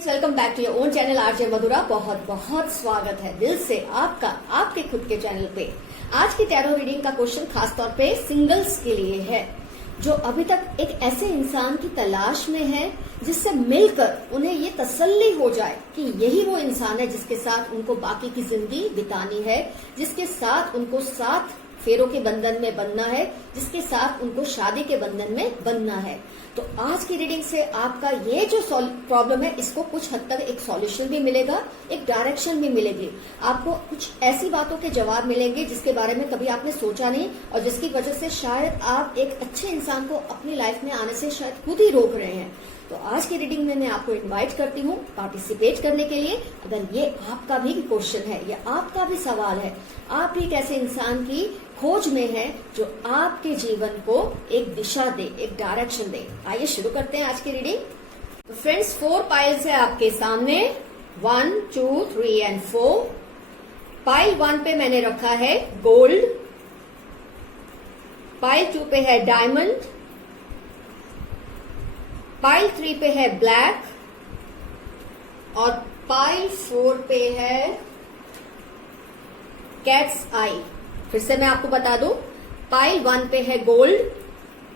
Welcome back to your own channel RJ Madhura. बहुत बहुत स्वागत है दिल से आपका आपके खुद के चैनल पे। आज की टैरो रीडिंग का क्वेश्चन खासतौर पे सिंगल्स के लिए है जो अभी तक एक ऐसे इंसान की तलाश में है जिससे मिलकर उन्हें ये तसल्ली हो जाए कि यही वो इंसान है जिसके साथ उनको बाकी की जिंदगी बितानी है, जिसके साथ उनको 7 फेरों के बंधन में बनना है, जिसके साथ उनको शादी के बंधन में बनना है। तो आज की रीडिंग से आपका ये जो प्रॉब्लम है इसको कुछ हद तक एक सॉल्यूशन भी मिलेगा, एक डायरेक्शन भी मिलेगी। आपको कुछ ऐसी बातों के जवाब मिलेंगे जिसके बारे में कभी आपने सोचा नहीं और जिसकी वजह से शायद आप एक अच्छे इंसान को अपनी लाइफ में आने से शायद खुद ही रोक रहे हैं। तो आज की रीडिंग में मैं आपको इनवाइट करती हूँ पार्टिसिपेट करने के लिए। अगर ये आपका भी क्वेश्चन है, ये आपका भी सवाल है, आप भी एक ऐसे इंसान की खोज में है जो आपके जीवन को एक दिशा दे, एक डायरेक्शन दे। आइए शुरू करते हैं आज की रीडिंग। तो फ्रेंड्स 4 पाइल्स है आपके सामने, 1, 2, 3 एंड 4। पाइल 1 पे मैंने रखा है गोल्ड, पाइल 2 पे है डायमंड, पाइल 3 पे है ब्लैक और पाइल 4 पे है कैट्स आई। फिर से मैं आपको बता दूं, पाइल 1 पे है गोल्ड,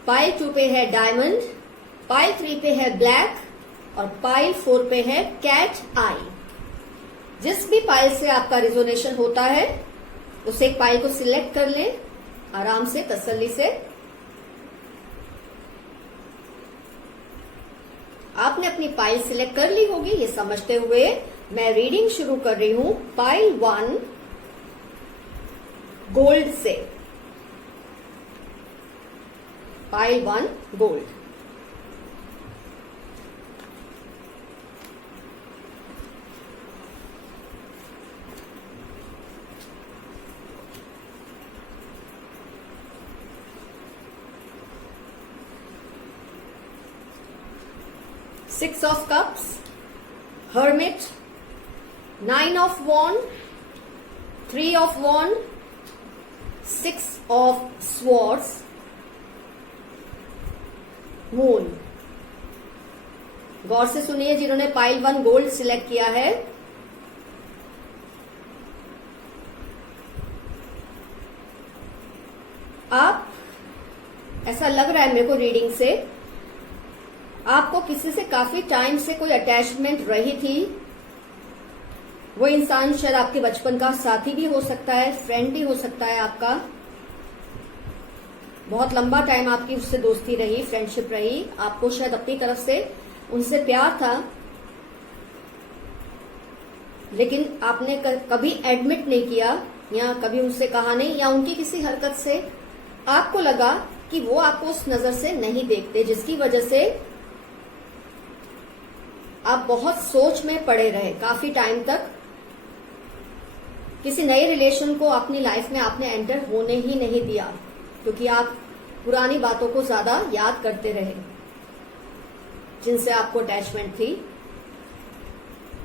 पाइल 2 पे है डायमंड, पाइल 3 पे है ब्लैक और पाइल 4 पे है कैट आई। जिस भी पाइल से आपका रिजोनेशन होता है उस एक पाइल को सिलेक्ट कर लें आराम से, तसल्ली से। आपने अपनी पाइल सिलेक्ट कर ली होगी, ये समझते हुए मैं रीडिंग शुरू कर रही हूं पाइल 1 गोल्ड से। Pile 1 gold. Six of Cups, Hermit, 9 of Wand, 3 of Wand, 6 of Swords, Moon। गौर से सुनिए जिन्होंने पाइल 1 गोल्ड सिलेक्ट किया है। आप, ऐसा लग रहा है मेरे को रीडिंग से, आपको किसी से काफी टाइम से कोई अटैचमेंट रही थी। वो इंसान शायद आपके बचपन का साथी भी हो सकता है, फ्रेंड भी हो सकता है आपका। बहुत लंबा टाइम आपकी उससे दोस्ती रही, फ्रेंडशिप रही, आपको शायद अपनी तरफ से उनसे प्यार था, लेकिन आपने कभी एडमिट नहीं किया या कभी उनसे कहा नहीं, या उनकी किसी हरकत से आपको लगा कि वो आपको उस नजर से नहीं देखते, जिसकी वजह से आप बहुत सोच में पड़े रहे काफी टाइम तक। किसी नए रिलेशन को अपनी लाइफ में आपने एंटर होने ही नहीं दिया क्योंकि आप पुरानी बातों को ज्यादा याद करते रहे जिनसे आपको अटैचमेंट थी।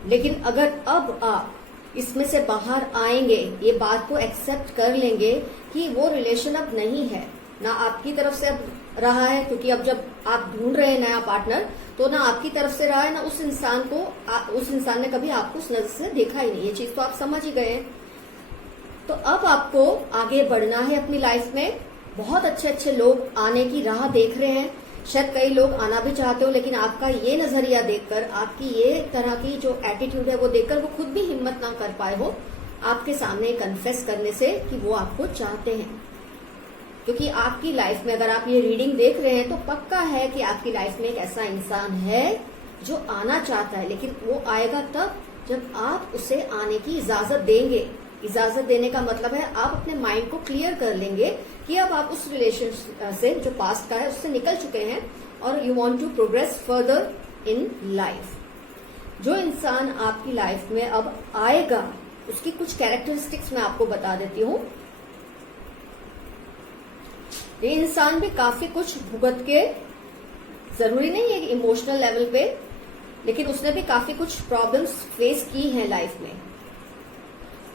लेकिन अगर अब आप इसमें से बाहर आएंगे, ये बात को एक्सेप्ट कर लेंगे कि वो रिलेशन अब नहीं है, ना आपकी तरफ से अब रहा है, क्योंकि अब जब आप ढूंढ रहे हैं नया पार्टनर तो ना आपकी तरफ से रहा है, ना उस इंसान को, उस इंसान ने कभी आपको उस नजर से देखा ही नहीं। ये चीज तो आप समझ ही गए हैं। तो अब आपको आगे बढ़ना है अपनी लाइफ में। बहुत अच्छे अच्छे लोग आने की राह देख रहे हैं, शायद कई लोग आना भी चाहते हो, लेकिन आपका ये नजरिया देखकर, आपकी ये तरह की जो एटीट्यूड है वो देखकर वो खुद भी हिम्मत ना कर पाए हो आपके सामने कन्फेस करने से कि वो आपको चाहते हैं। क्योंकि आपकी लाइफ में अगर आप ये रीडिंग देख रहे हैं तो पक्का है कि आपकी लाइफ में एक ऐसा इंसान है जो आना चाहता है, लेकिन वो आएगा तब जब आप उसे आने की इजाजत देंगे। इजाजत देने का मतलब है आप अपने माइंड को क्लियर कर लेंगे कि अब आप उस रिलेशन से जो पास्ट का है उससे निकल चुके हैं और you want to progress further in life. जो इंसान आपकी लाइफ में अब आएगा उसकी कुछ कैरेक्टरिस्टिक्स मैं आपको बता देती हूँ। ये इंसान भी काफी कुछ भुगत के, जरूरी नहीं है इमोशनल लेवल पे, लेकिन उसने भी काफी कुछ प्रॉब्लम्स फेस की हैं लाइफ में,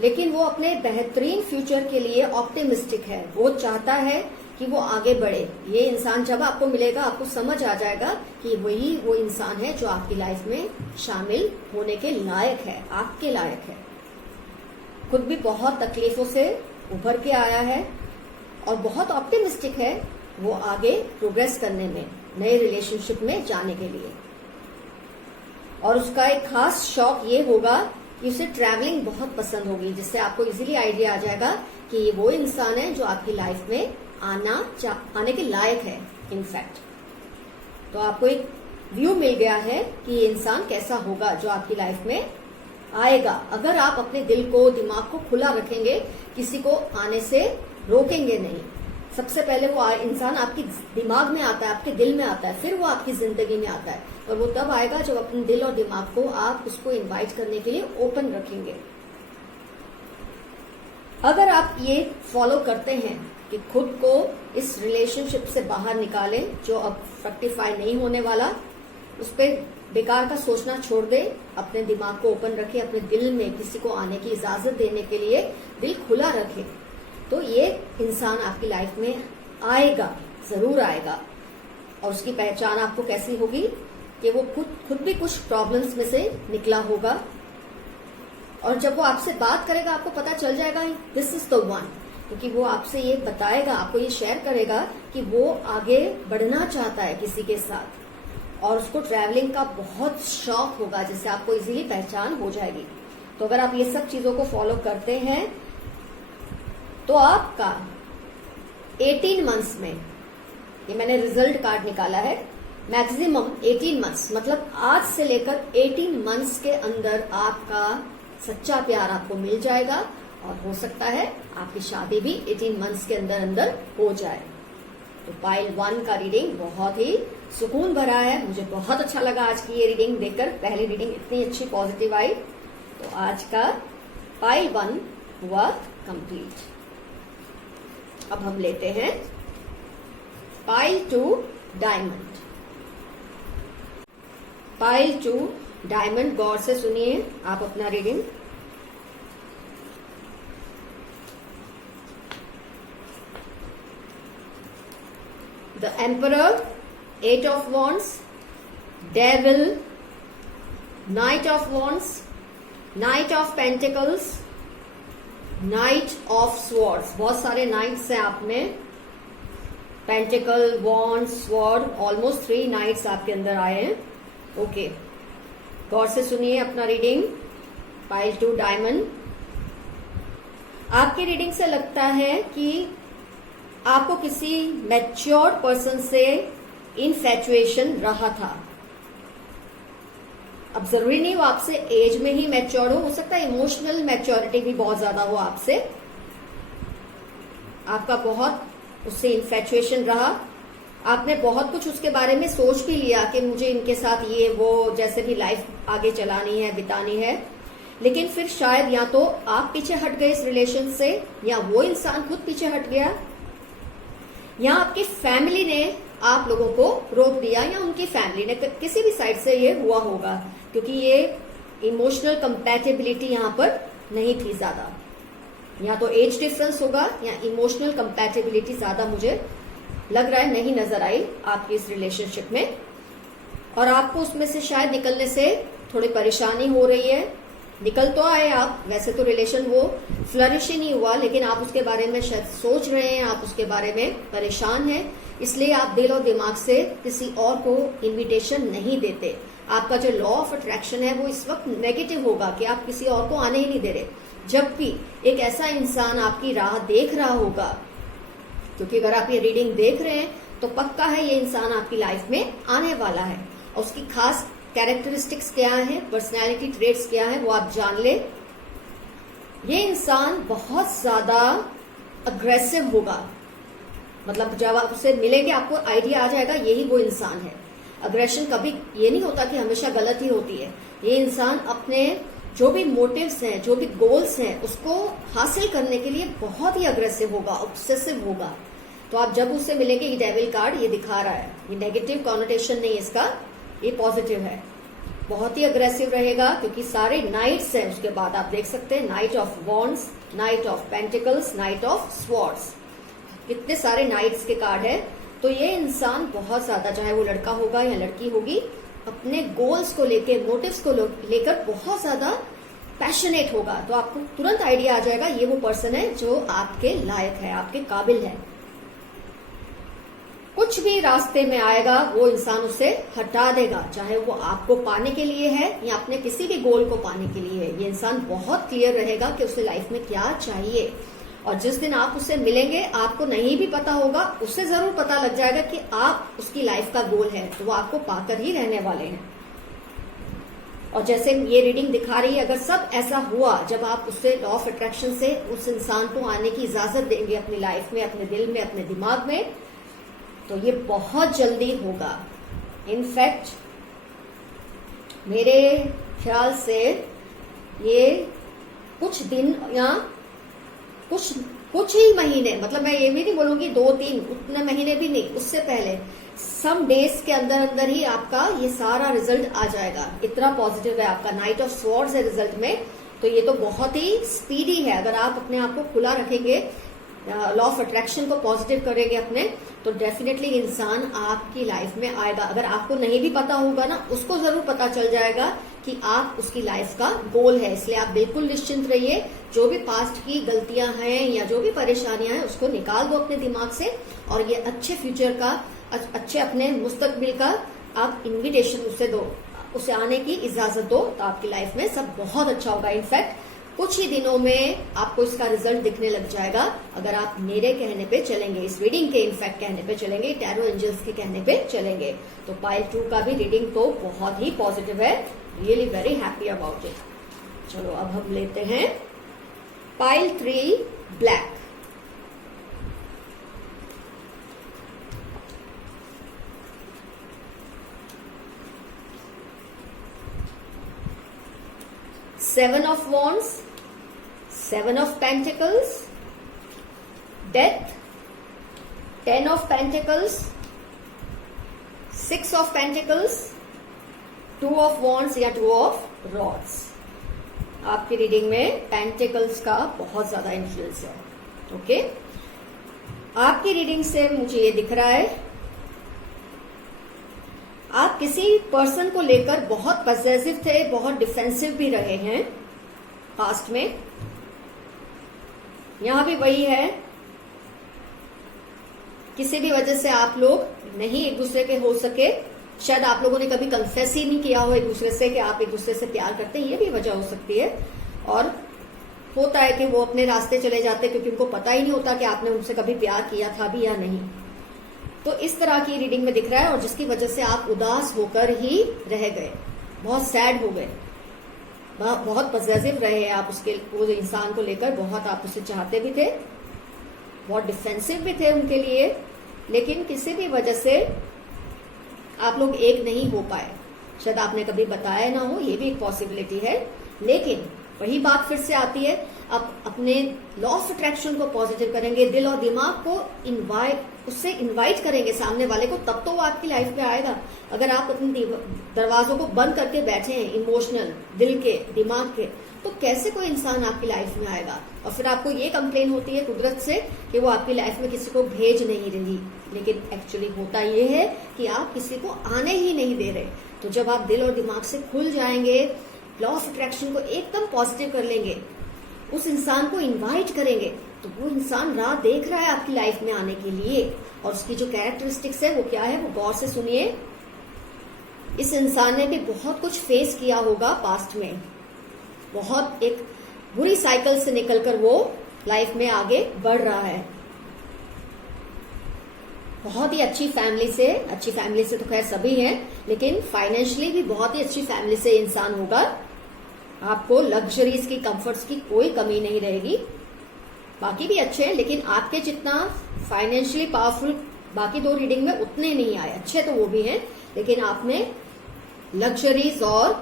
लेकिन वो अपने बेहतरीन फ्यूचर के लिए ऑप्टिमिस्टिक है। वो चाहता है कि वो आगे बढ़े। ये इंसान जब आपको मिलेगा आपको समझ आ जाएगा कि वही वो इंसान है जो आपकी लाइफ में शामिल होने के लायक है, आपके लायक है। खुद भी बहुत तकलीफों से उभर के आया है और बहुत ऑप्टिमिस्टिक है वो आगे प्रोग्रेस करने में, नए रिलेशनशिप में जाने के लिए। और उसका एक खास शौक ये होगा कि उसे ट्रैवलिंग बहुत पसंद होगी, जिससे आपको इजीली आइडिया आ जाएगा कि ये वो इंसान है जो आपकी लाइफ में आने के लायक है इनफैक्ट। तो आपको एक व्यू मिल गया है कि ये इंसान कैसा होगा जो आपकी लाइफ में आएगा, अगर आप अपने दिल को, दिमाग को खुला रखेंगे, किसी को आने से रोकेंगे नहीं। सबसे पहले वो इंसान आपके दिमाग में आता है, आपके दिल में आता है, फिर वो आपकी जिंदगी में आता है। और वो तब आएगा जब अपने दिल और दिमाग को आप उसको इनवाइट करने के लिए ओपन रखेंगे। अगर आप ये फॉलो करते हैं कि खुद को इस रिलेशनशिप से बाहर निकालें जो अब फ्रक्टिफाई नहीं होने वाला, उस पर बेकार का सोचना छोड़ दें, अपने दिमाग को ओपन रखें, अपने दिल में किसी को आने की इजाजत देने के लिए दिल खुला रखें, तो ये इंसान आपकी लाइफ में आएगा, जरूर आएगा। और उसकी पहचान आपको कैसी होगी कि वो खुद भी कुछ प्रॉब्लम्स में से निकला होगा, और जब वो आपसे बात करेगा आपको पता चल जाएगा दिस इज द वन, क्योंकि वो आपसे ये बताएगा, आपको ये शेयर करेगा कि वो आगे बढ़ना चाहता है किसी के साथ, और उसको ट्रैवलिंग का बहुत शौक होगा, जिससे आपको इजीली पहचान हो जाएगी। तो अगर आप ये सब चीजों को फॉलो करते हैं तो आपका 18 मंथ्स में, ये मैंने रिजल्ट कार्ड निकाला है, मैक्सिमम 18 मंथ्स, मतलब आज से लेकर 18 मंथ्स के अंदर आपका सच्चा प्यार आपको मिल जाएगा, और हो सकता है आपकी शादी भी 18 मंथ्स के अंदर अंदर हो जाए। तो पाइल 1 का रीडिंग बहुत ही सुकून भरा है, मुझे बहुत अच्छा लगा आज की ये रीडिंग देखकर। पहली रीडिंग इतनी अच्छी पॉजिटिव आई, तो आज का पाइल 1 हुआ कंप्लीट। अब हम लेते हैं पाइल 2 डायमंड। पाइल 2 डायमंड, गौर से सुनिए आप अपना reading. The emperor, 8 of wands, devil, night of wands, night of pentacles, night of swords. बहुत सारे नाइट्स हैं आप में, पेंटिकल, वॉन्ड, स्वॉर्ड, ऑलमोस्ट 3 नाइट्स आपके अंदर आए हैं। ओके, गौर से सुनिए अपना रीडिंग। पाइल 2 डायमंड, आपकी रीडिंग से लगता है कि आपको किसी मैच्योर्ड पर्सन से इनफैचुएशन रहा था। अब जरूरी नहीं वो आपसे एज में ही मैच्योर हो सकता है इमोशनल मैच्योरिटी भी बहुत ज्यादा हो आपसे, आपका बहुत उससे इन्फैचुएशन रहा, आपने बहुत कुछ उसके बारे में सोच भी लिया कि मुझे इनके साथ ये वो जैसे भी लाइफ आगे चलानी है, बितानी है, लेकिन फिर शायद या तो आप पीछे हट गए इस रिलेशन से, या वो इंसान खुद पीछे हट गया, या आपकी फैमिली ने आप लोगों को रोक दिया, या उनकी फैमिली ने, किसी भी साइड से ये हुआ होगा, क्योंकि ये इमोशनल कंपैटिबिलिटी यहां पर नहीं थी ज्यादा। या तो एज डिफरेंस होगा या इमोशनल कंपैटिबिलिटी ज्यादा मुझे लग रहा है नहीं नजर आई आपकी इस रिलेशनशिप में, और आपको उसमें से शायद निकलने से थोड़ी परेशानी हो रही है। निकल तो आए आप, वैसे तो रिलेशन वो फ्लरिश ही नहीं हुआ, लेकिन आप उसके बारे में शायद सोच रहे हैं, आप उसके बारे में परेशान हैं, इसलिए आप दिल और दिमाग से किसी और को इनविटेशन नहीं देते। आपका जो लॉ ऑफ अट्रैक्शन है वो इस वक्त नेगेटिव होगा कि आप किसी और को आने ही नहीं दे रहे, जबकि एक ऐसा इंसान आपकी राह देख रहा होगा, क्योंकि अगर आप ये रीडिंग देख रहे हैं तो पक्का है ये इंसान आपकी लाइफ में आने वाला है, और उसकी खास कैरेक्टरिस्टिक्स क्या है, पर्सनैलिटी ट्रेट्स क्या है, वो आप जान ले। ये इंसान बहुत ज्यादा अग्रेसिव होगा, मतलब जब आप उससे मिलेंगे आपको आइडिया आ जाएगा यही वो इंसान है। अग्रेशन कभी ये नहीं होता कि हमेशा गलत ही होती है। ये इंसान अपने जो भी मोटिव्स हैं, जो भी गोल्स हैं, उसको हासिल करने के लिए बहुत ही अग्रेसिव होगा, ऑब्सेसिव होगा। तो आप जब उससे मिलेंगे, ये डेविल कार्ड ये दिखा रहा है, ये नेगेटिव कॉनोटेशन नहीं है इसका, ये पॉजिटिव है। बहुत ही अग्रेसिव रहेगा क्योंकि सारे नाइट्स हैं। उसके बाद आप देख सकते हैं night of wands, night of pentacles, night of swords. कितने सारे नाइट्स के कार्ड है। तो ये इंसान बहुत ज्यादा, चाहे वो लड़का होगा या लड़की होगी, अपने गोल्स को लेके, मोटिव्स को लेकर बहुत ज्यादा पैशनेट होगा। तो आपको तुरंत आइडिया आ जाएगा ये वो पर्सन है जो आपके लायक है, आपके काबिल है। कुछ भी रास्ते में आएगा वो इंसान उसे हटा देगा, चाहे वो आपको पाने के लिए है या अपने किसी भी गोल को पाने के लिए है। ये इंसान बहुत क्लियर रहेगा कि उसे लाइफ में क्या चाहिए, और जिस दिन आप उससे मिलेंगे आपको नहीं भी पता होगा, उससे जरूर पता लग जाएगा कि आप उसकी लाइफ का गोल है, तो वो आपको पाकर ही रहने वाले हैं। और जैसे ये रीडिंग दिखा रही है, अगर सब ऐसा हुआ, जब आप उससे लॉ ऑफ अट्रैक्शन से उस इंसान को आने की इजाजत देंगे अपनी लाइफ में, अपने दिल में, अपने दिमाग में, तो ये बहुत जल्दी होगा। इनफैक्ट मेरे ख्याल से ये कुछ दिन या कुछ ही महीने, मतलब मैं ये भी नहीं बोलूंगी 2-3, उतने महीने भी नहीं, उससे पहले सम डेज के अंदर अंदर ही आपका ये सारा रिजल्ट आ जाएगा। इतना पॉजिटिव है आपका नाइट ऑफ स्वॉर्ड्स है रिजल्ट में। तो ये तो बहुत ही स्पीडी है। अगर आप अपने आप को खुला रखेंगे, लॉ ऑफ अट्रैक्शन को पॉजिटिव करेंगे अपने, तो डेफिनेटली इंसान आपकी लाइफ में आएगा। अगर आपको नहीं भी पता होगा ना, उसको जरूर पता चल जाएगा कि आप उसकी लाइफ का गोल है। इसलिए आप बिल्कुल निश्चिंत रहिए। जो भी पास्ट की गलतियां हैं या जो भी परेशानियां हैं, उसको निकाल दो अपने दिमाग से, और ये अच्छे फ्यूचर का, अच्छे अपने मुस्तकबिल का आप इन्विटेशन उसे दो, उसे आने की इजाजत दो, तो आपकी लाइफ में सब बहुत अच्छा होगा। इनफैक्ट कुछ ही दिनों में आपको इसका रिजल्ट दिखने लग जाएगा, अगर आप मेरे कहने पे चलेंगे, इस रीडिंग के इनफैक्ट कहने पे चलेंगे, टैरो एंजल्स के कहने पे चलेंगे। तो पाइल 2 का भी रीडिंग तो बहुत ही पॉजिटिव है। Really very happy about it. चलो अब हम लेते हैं pile 3 black. Seven of Wands, Seven of Pentacles, Death, 10 of Pentacles, 6 of Pentacles, 2 of Wands या 2 of Rods। आपकी रीडिंग में पेंटिकल्स का बहुत ज्यादा इन्फ्लुएंस है। ओके, आपकी रीडिंग से मुझे ये दिख रहा है, आप किसी पर्सन को लेकर बहुत पॉसेसिव थे, बहुत डिफेंसिव भी रहे हैं पास्ट में। यहां भी वही है, किसी भी वजह से आप लोग नहीं एक दूसरे के हो सके। शायद आप लोगों ने कभी कन्फेस ही नहीं किया हो एक दूसरे से कि आप एक दूसरे से प्यार करते हैं, ये भी वजह हो सकती है। और होता है कि वो अपने रास्ते चले जाते क्योंकि उनको पता ही नहीं होता कि आपने उनसे कभी प्यार किया था भी या नहीं। तो इस तरह की रीडिंग में दिख रहा है, और जिसकी वजह से आप उदास होकर ही रह गए, बहुत सैड हो गए, बहुत पॉसेसिव रहे आप उसके, वो इंसान को लेकर बहुत आप उसे चाहते भी थे, बहुत डिफेंसिव भी थे उनके लिए, लेकिन किसी भी वजह से आप लोग एक नहीं हो पाए। शायद आपने कभी बताया ना हो, ये भी एक पॉसिबिलिटी है। लेकिन वही बात फिर से आती है, आप अपने लॉ ऑफ अट्रैक्शन को पॉजिटिव करेंगे, दिल और दिमाग को उससे इनवाइट करेंगे सामने वाले को, तब तो वो आपकी लाइफ में आएगा। अगर आप अपने दरवाजों को बंद करके बैठे हैं, इमोशनल, दिल के, दिमाग के, तो कैसे कोई इंसान आपकी लाइफ में आएगा? और फिर आपको ये कंप्लेन होती है कुदरत से कि वो आपकी लाइफ में किसी को भेज नहीं रही, लेकिन एक्चुअली होता ये है कि आप किसी को आने ही नहीं दे रहे। तो जब आप दिल और दिमाग से खुल जाएंगे, लॉ ऑफ अट्रैक्शन को एकदम पॉजिटिव कर लेंगे, उस इंसान को इनवाइट करेंगे, तो वो इंसान राह देख रहा है आपकी लाइफ में आने के लिए। और उसकी जो कैरेक्टरिस्टिक्स है वो क्या है, वो गौर से सुनिए। इस इंसान ने भी बहुत कुछ फेस किया होगा पास्ट में, बहुत एक बुरी साइकिल से निकलकर वो लाइफ में आगे बढ़ रहा है। बहुत ही अच्छी फैमिली से तो खैर सभी हैं, लेकिन फाइनेंशियली भी बहुत ही अच्छी फैमिली से इंसान होगा। आपको लग्जरीज की, कंफर्ट्स की कोई कमी नहीं रहेगी। बाकी भी अच्छे हैं, लेकिन आपके जितना फाइनेंशियली पावरफुल बाकी 2 रीडिंग में उतने नहीं आए। अच्छे तो वो भी हैं, लेकिन आप में लग्जरीज और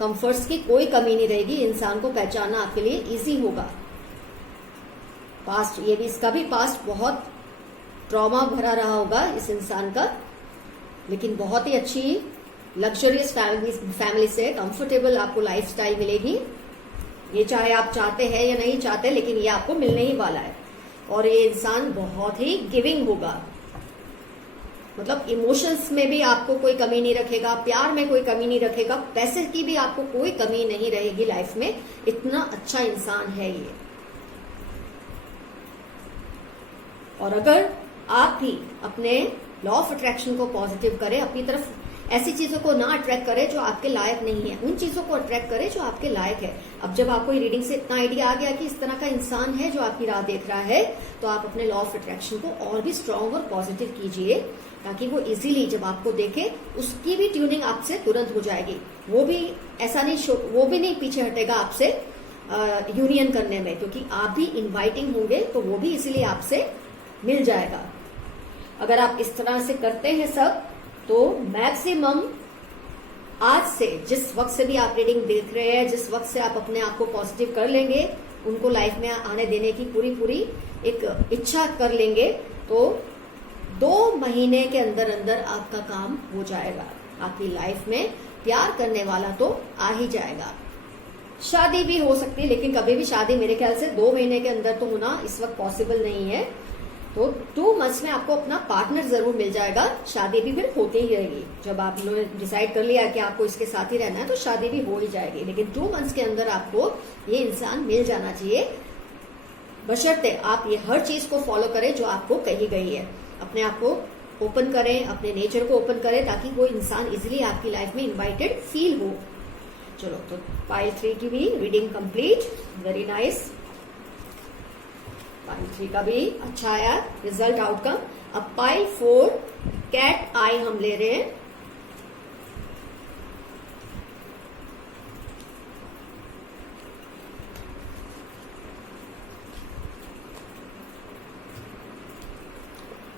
कंफर्ट्स की कोई कमी नहीं रहेगी। इंसान को पहचानना आपके लिए इजी होगा। पास्ट, ये भी, इसका भी पास्ट बहुत ट्रॉमा भरा रहा होगा इस इंसान का, लेकिन बहुत ही अच्छी लग्जरियस फैमिली से कंफर्टेबल आपको लाइफस्टाइल मिलेगी। ये चाहे आप चाहते हैं या नहीं चाहते, लेकिन ये आपको मिलने ही वाला है। और ये इंसान बहुत ही गिविंग होगा, मतलब इमोशंस में भी आपको कोई कमी नहीं रखेगा, प्यार में कोई कमी नहीं रखेगा, पैसे की भी आपको कोई कमी नहीं रहेगी लाइफ में। इतना अच्छा इंसान है ये। और अगर आप भी अपने लॉ ऑफ अट्रैक्शन को पॉजिटिव करें, अपनी तरफ ऐसी चीजों को ना अट्रैक्ट करें जो आपके लायक नहीं है, उन चीजों को अट्रैक्ट करें जो आपके लायक है। अब जब आपको रीडिंग से इतना आइडिया आ गया कि इस तरह का इंसान है जो आपकी राह देख रहा है, तो आप अपने लॉ ऑफ अट्रैक्शन को और भी स्ट्रांग और पॉजिटिव कीजिए, ताकि वो इजीली जब आपको देखे उसकी भी ट्यूनिंग आपसे तुरंत हो जाएगी। वो भी ऐसा नहीं, वो भी नहीं पीछे हटेगा आपसे यूनियन करने में, क्योंकि आप भी इनवाइटिंग होंगे तो वो भी इसीलिए आपसे मिल जाएगा। अगर आप इस तरह से करते हैं सब, तो मैक्सिमम आज से जिस वक्त से भी आप रीडिंग देख रहे हैं, जिस वक्त से आप अपने आप को पॉजिटिव कर लेंगे, उनको लाइफ में आने देने की पूरी एक इच्छा कर लेंगे, तो 2 महीने के अंदर अंदर आपका काम हो जाएगा। आपकी लाइफ में प्यार करने वाला तो आ ही जाएगा। शादी भी हो सकती है, लेकिन कभी भी शादी मेरे ख्याल से 2 महीने के अंदर तो होना इस वक्त पॉसिबल नहीं है। तो 2 मंथ्स में आपको अपना पार्टनर जरूर मिल जाएगा। शादी भी फिर होती ही रहेगी। जब आप लोगों ने डिसाइड कर लिया कि आपको इसके साथ ही रहना है, तो शादी भी हो ही जाएगी। लेकिन 2 मंथ्स के अंदर आपको ये इंसान मिल जाना चाहिए, बशर्ते आप ये हर चीज को फॉलो करें जो आपको कही गई है। अपने आप को ओपन करें, अपने नेचर को ओपन करें, ताकि वो इंसान इजिली आपकी लाइफ में इन्वाइटेड फील हो। चलो, तो पाइल 3 की भी reading complete, very nice. Pile 3 का भी अच्छा आया रिजल्ट, आउटकम। अब पाइल 4 कैट आई हम ले रहे हैं।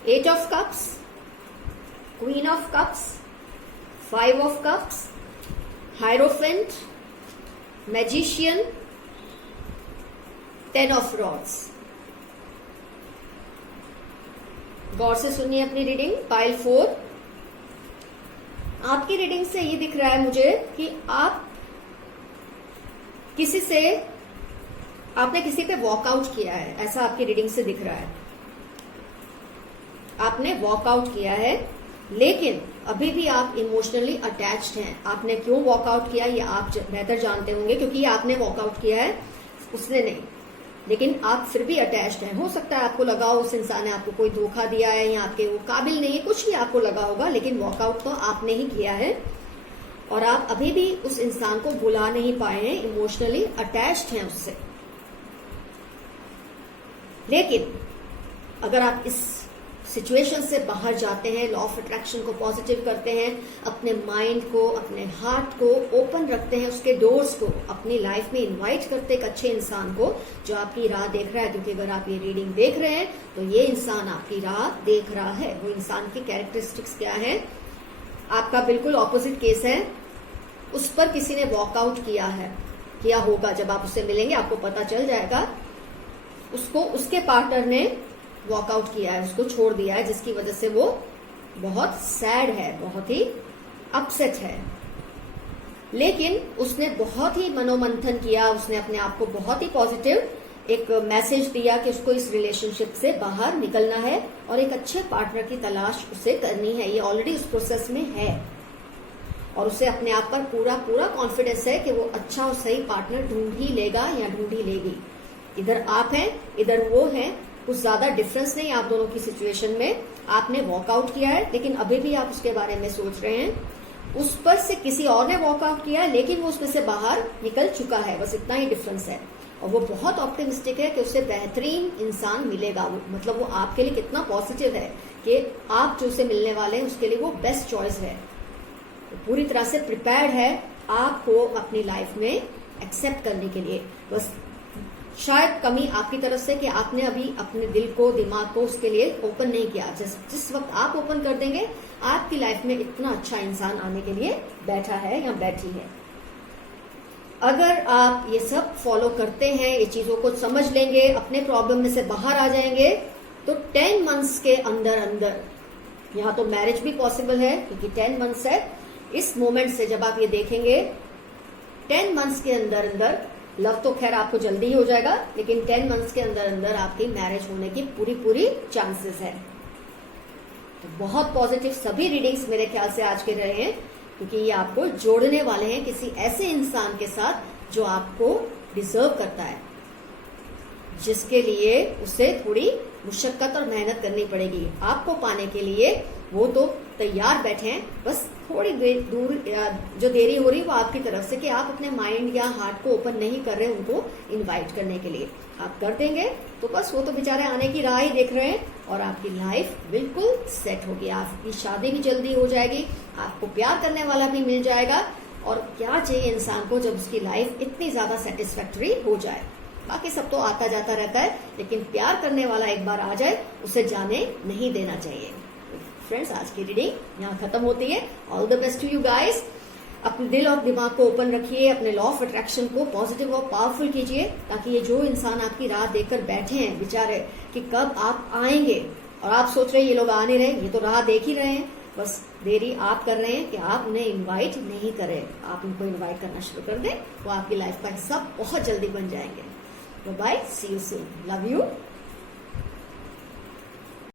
Eight of Cups, Queen of Cups, 5 of Cups, Hierophant, Magician, 10 of Rods। गौर से सुनिए अपनी रीडिंग। पाइल 4, आपकी रीडिंग से ये दिख रहा है मुझे कि आप आपने किसी पे वॉकआउट किया है, ऐसा आपकी रीडिंग से दिख रहा है। आपने वॉकआउट किया है, लेकिन अभी भी आप इमोशनली अटैच्ड हैं। आपने क्यों वॉकआउट किया ये आप बेहतर जानते होंगे, क्योंकि ये आपने वॉकआउट किया है, उसने नहीं। लेकिन आप फिर भी अटैच्ड हैं। हो सकता है आपको लगा हो उस इंसान ने आपको कोई धोखा दिया है, या आपके वो काबिल नहीं है, कुछ भी आपको लगा होगा, लेकिन वॉकआउट तो आपने ही किया है। और आप अभी भी उस इंसान को भुला नहीं पाए हैं, इमोशनली अटैच्ड हैं उससे। लेकिन अगर आप इस सिचुएशन से बाहर जाते हैं, लॉ ऑफ अट्रैक्शन को पॉजिटिव करते हैं, अपने माइंड को, अपने हार्ट को ओपन रखते हैं, उसके डोर्स को अपनी लाइफ में इनवाइट करते हैं एक अच्छे इंसान को जो आपकी राह देख रहा है। क्योंकि अगर आप ये रीडिंग देख रहे हैं तो ये इंसान आपकी राह देख रहा है। वो इंसान की कैरेक्टरिस्टिक्स क्या है? आपका बिल्कुल ऑपोजिट केस है, उस पर किसी ने वॉकआउट किया होगा। जब आप उससे मिलेंगे आपको पता चल जाएगा, उसको उसके पार्टनर ने वॉकआउट किया है, उसको छोड़ दिया है, जिसकी वजह से वो बहुत सैड है, बहुत ही अपसेट है। लेकिन उसने बहुत ही मनोमंथन किया, उसने अपने आप को बहुत ही पॉजिटिव एक मैसेज दिया कि उसको इस रिलेशनशिप से बाहर निकलना है और एक अच्छे पार्टनर की तलाश उसे करनी है। ये ऑलरेडी उस प्रोसेस में है और उसे अपने आप पर पूरा कॉन्फिडेंस है कि वो अच्छा और सही पार्टनर ढूंढ ही लेगा या ढूंढ ही लेगी। इधर आप हैं, इधर वो है, कुछ ज्यादा डिफरेंस नहीं आप दोनों की सिचुएशन में। आपने वॉकआउट किया है, लेकिन अभी भी आप उसके बारे में सोच रहे हैं। उस पर से किसी और ने वॉकआउट किया है, लेकिन वो उसमें से बाहर निकल चुका है, बस इतना ही डिफरेंस है। और वो बहुत ऑप्टिमिस्टिक है कि उसे बेहतरीन इंसान मिलेगा। मतलब वो आपके लिए कितना पॉजिटिव है कि आप जो उसे मिलने वाले हैं उसके लिए वो बेस्ट चॉइस है। तो पूरी तरह से प्रिपेयर्ड है आपको अपनी लाइफ में एक्सेप्ट करने के लिए। बस शायद कमी आपकी तरफ से कि आपने अभी अपने दिल को, दिमाग को उसके लिए ओपन नहीं किया। जिस वक्त आप ओपन कर देंगे, आपकी लाइफ में इतना अच्छा इंसान आने के लिए बैठा है या बैठी है। अगर आप ये सब फॉलो करते हैं, ये चीजों को समझ लेंगे, अपने प्रॉब्लम में से बाहर आ जाएंगे, तो 10 मंथ्स के अंदर अंदर यहाँ तो मैरिज भी पॉसिबल है, क्योंकि 10 मंथ्स है। इस मोमेंट से जब आप ये देखेंगे, 10 मंथ्स के अंदर अंदर लव तो खैर आपको जल्दी ही हो जाएगा, लेकिन 10 मंथ्स के अंदर अंदर आपकी मैरिज होने की पूरी चांसेस है। तो बहुत पॉजिटिव सभी रीडिंग्स मेरे ख्याल से आज के रहे हैं, क्योंकि ये आपको जोड़ने वाले हैं किसी ऐसे इंसान के साथ जो आपको डिजर्व करता है, जिसके लिए उसे थोड़ी मुशक्कत और मेहनत करनी पड़ेगी आपको पाने के लिए। वो तो तैयार बैठे हैं, बस थोड़ी दूर जो देरी हो रही है वो आपकी तरफ से कि आप अपने माइंड या हार्ट को ओपन नहीं कर रहे उनको इनवाइट करने के लिए। आप कर देंगे तो बस वो तो बेचारे आने की राह ही देख रहे हैं और आपकी लाइफ बिल्कुल सेट होगी। आपकी शादी भी जल्दी हो जाएगी, आपको प्यार करने वाला भी मिल जाएगा। और क्या चाहिए इंसान को जब उसकी लाइफ इतनी ज्यादा सेटिस्फैक्टरी हो जाए। बाकी सब तो आता जाता रहता है, लेकिन प्यार करने वाला एक बार आ जाए उसे जाने नहीं देना चाहिए। फ्रेंड्स, आज की रीडिंग यहाँ खत्म होती है। All the best to you guys. अपने दिल और दिमाग को ओपन रखिए, अपने लॉ ऑफ अट्रैक्शन को पॉजिटिव और पावरफुल कीजिए, ताकि ये जो इंसान आपकी राह देखकर बैठे हैं बेचारे कि कब आप आएंगे, और आप सोच रहे हैं ये लोग आ नहीं रहे, ये तो राह देख ही रहे हैं, बस देरी आप कर रहे हैं कि आप उन्हें इनवाइट नहीं करें। आप उनको इनवाइट करना शुरू कर दें, वो आपकी लाइफ का हिस्सा बहुत जल्दी बन जाएंगे। Bye, see you soon, love you.